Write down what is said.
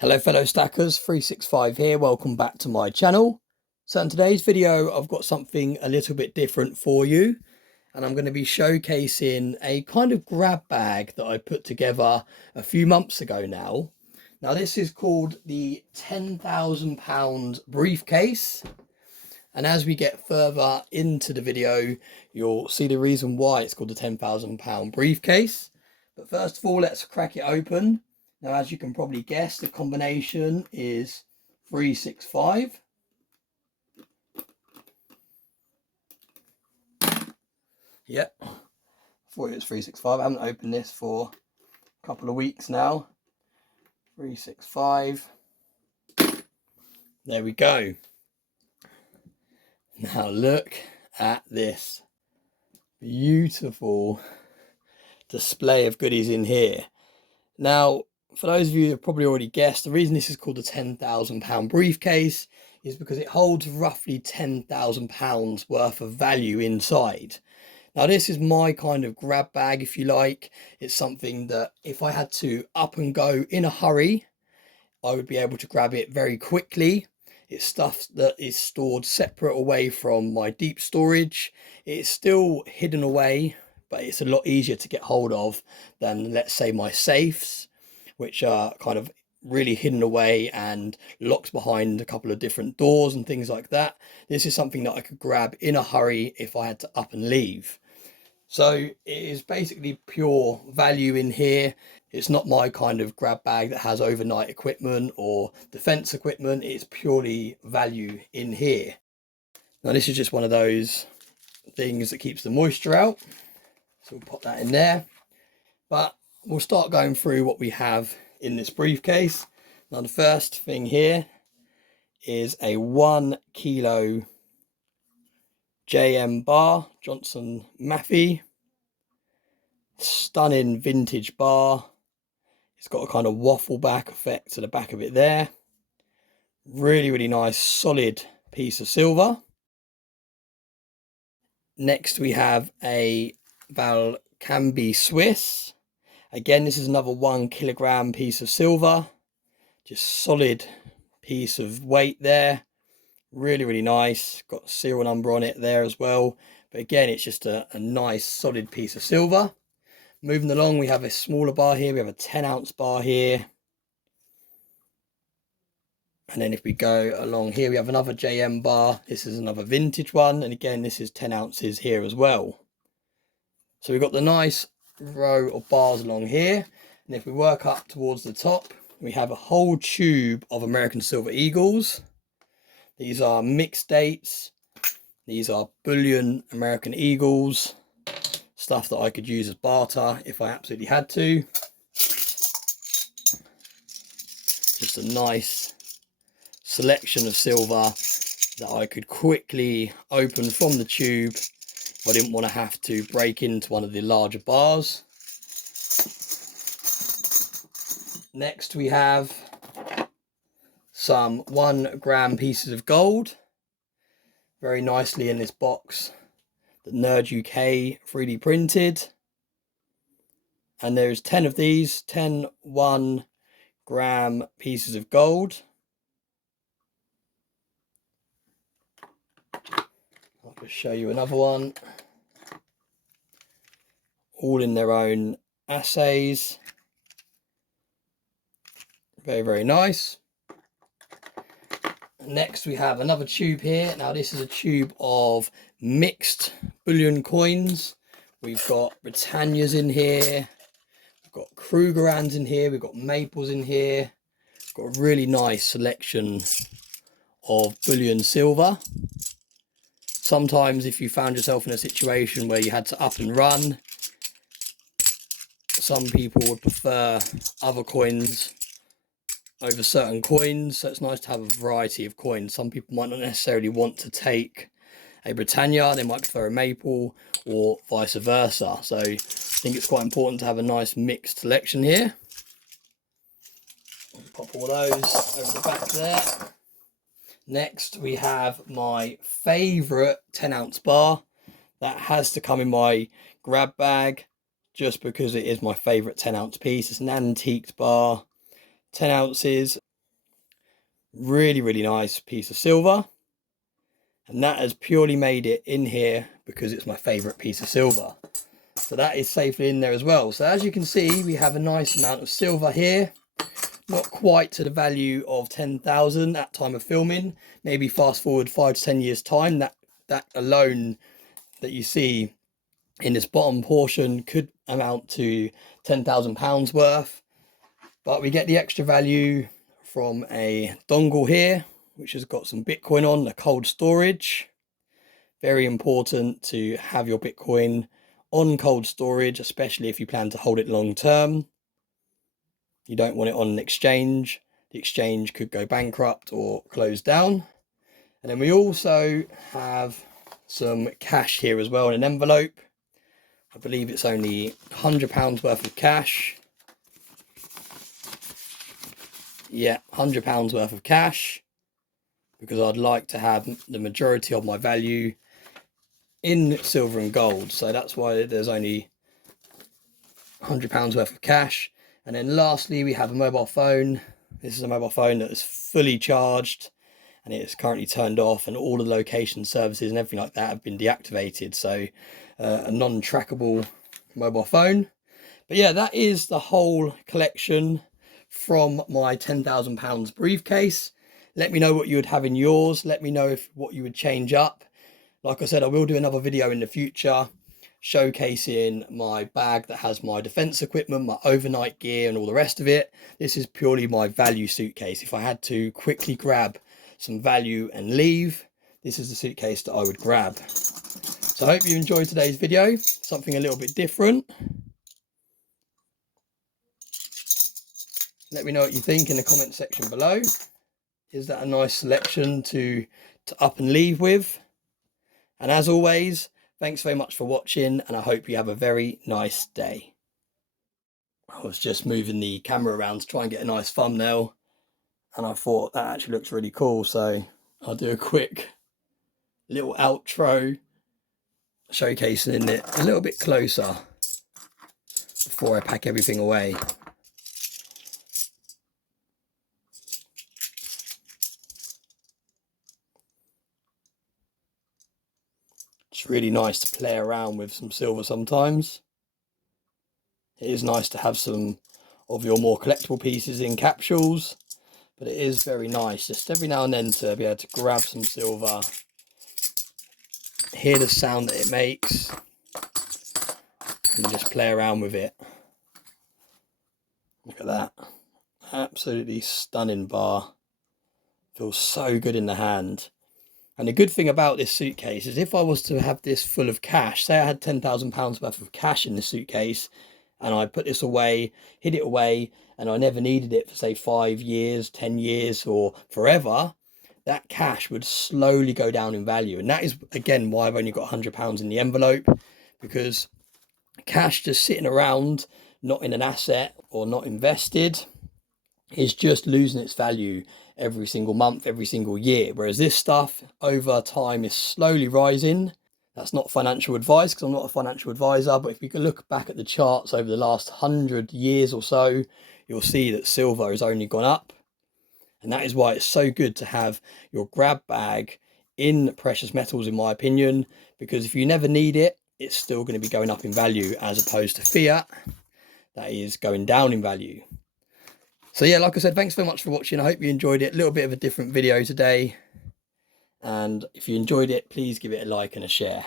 Hello fellow stackers, 365 here, welcome back to my channel. So in today's video I've got something a little bit different for you, and I'm going to be showcasing a kind of grab bag that I put together a few months ago now. Now this is called the £10,000 briefcase, and as we get further into the video you'll see the reason why it's called the £10,000 briefcase. But first of all, let's crack it open. Now, as you can probably guess, the combination is 365. Yep, I thought it was 365. I haven't opened this for a couple of weeks now. 365. There we go. Now look at this beautiful display of goodies in here. Now, for those of you who have probably already guessed, the reason this is called the £10,000 briefcase is because it holds roughly £10,000 worth of value inside. Now, this is my kind of grab bag, if you like. It's something that if I had to up and go in a hurry, I would be able to grab it very quickly. It's stuff that is stored separate away from my deep storage. It's still hidden away, but it's a lot easier to get hold of than, let's say, my safes, which are kind of really hidden away and locked behind a couple of different doors and things like that. This is something that I could grab in a hurry if I had to up and leave. So it is basically pure value in here. It's not my kind of grab bag that has overnight equipment or defense equipment. It's purely value in here. Now this is just one of those things that keeps the moisture out. So we'll pop that in there. But we'll start going through what we have in this briefcase. Now the first thing here is a 1 kilo JM bar, Johnson Matthey. Stunning vintage bar. It's got a kind of waffle back effect to the back of it there. Really nice solid piece of silver. Next we have a Valcambi Swiss. Again, this is another 1 kilogram piece of silver. Just solid piece of weight there. Really nice. Got a serial number on it there as well. But again, it's just a nice solid piece of silver. Moving along, we have a smaller bar here. We have a 10-ounce bar here. And then if we go along here, we have another JM bar. This is another vintage one. And again, this is 10 ounces here as well. So we've got the nice row of bars along here. And if we work up towards the top, we have a whole tube of American Silver Eagles. These are mixed dates. These are bullion American Eagles. Stuff that I could use as barter if I absolutely had to. Just a nice selection of silver that I could quickly open from the tube if I didn't want to have to break into one of the larger bars. Next we have some 1 gram pieces of gold, very nicely in this box. The Nerd UK 3D printed, and there's 10 of these, 10 1 gram pieces of gold. I'll just show you another one, all in their own assays. Very nice. Next we have another tube here. Now this is a tube of mixed bullion coins. We've got Britannias in here, we've got Krugerrands in here, we've got Maples in here. We've got a really nice selection of bullion silver. Sometimes if you found yourself in a situation where you had to up and run, some people would prefer other coins over certain coins, so it's nice to have a variety of coins. Some people might not necessarily want to take a Britannia, they might prefer a Maple, or vice versa. So I think it's quite important to have a nice mixed selection here. Pop all those over the back there. Next we have my favourite 10-ounce bar that has to come in my grab bag. just because it is my favorite 10-ounce piece. It's an antiqued bar, 10 ounces, really, really nice piece of silver. And that has purely made it in here because it's my favorite piece of silver. So that is safely in there as well. So as you can see, we have a nice amount of silver here. Not quite to the value of 10,000 at time of filming. Maybe fast forward 5 to 10 years time, that alone that you see in this bottom portion could amount to £10,000 worth. But we get the extra value from a dongle here, which has got some Bitcoin on, the cold storage. Very important to have your Bitcoin on cold storage, especially if you plan to hold it long term. You don't want it on an exchange. The exchange could go bankrupt or close down. And then we also have some cash here as well in an envelope. I believe it's only £100 worth of cash. Yeah, £100 worth of cash, because I'd like to have the majority of my value in silver and gold. So that's why there's only £100 worth of cash. And then lastly, we have a mobile phone. This is a mobile phone that is fully charged and it is currently turned off, and all the location services and everything like that have been deactivated. So a non-trackable mobile phone. But yeah, that is the whole collection from my £10,000 briefcase. Let me know what you would have in yours. Let me know what you would change up. Like I said, I will do another video in the future showcasing my bag that has my defense equipment, my overnight gear and all the rest of it. This is purely my value suitcase. If I had to quickly grab some value and leave, this is the suitcase that I would grab. So I hope you enjoyed today's video, something a little bit different. Let me know what you think in the comment section below. Is that a nice selection to up and leave with? And as always, thanks very much for watching, and I hope you have a very nice day. I was just moving the camera around to try and get a nice thumbnail, and I thought that actually looks really cool, so I'll do a quick little outro showcasing it a little bit closer before I pack everything away. It's really nice to play around with some silver sometimes. It is nice to have some of your more collectible pieces in capsules, but it is very nice just every now and then to be able to grab some silver, hear the sound that it makes, and just play around with it. Look at that. Absolutely stunning bar. Feels so good in the hand. And the good thing about this suitcase is if I was to have this full of cash, say I had £10,000 worth of cash in the suitcase, and I put this away, hid it away, and I never needed it for say 5 years, 10 years or forever, that cash would slowly go down in value. And that is again why I've only got £100 in the envelope, because cash just sitting around, not in an asset or not invested, is just losing its value every single month, every single year. Whereas this stuff over time is slowly rising. That's not financial advice because I'm not a financial advisor, but if you can look back at the charts over the last 100 years or so, you'll see that silver has only gone up. And that is why it's so good to have your grab bag in precious metals, in my opinion, because if you never need it, it's still going to be going up in value, as opposed to fiat that is going down in value. So yeah, like I said, thanks very much for watching. I hope you enjoyed it. A little bit of a different video today. And if you enjoyed it, please give it a like and a share.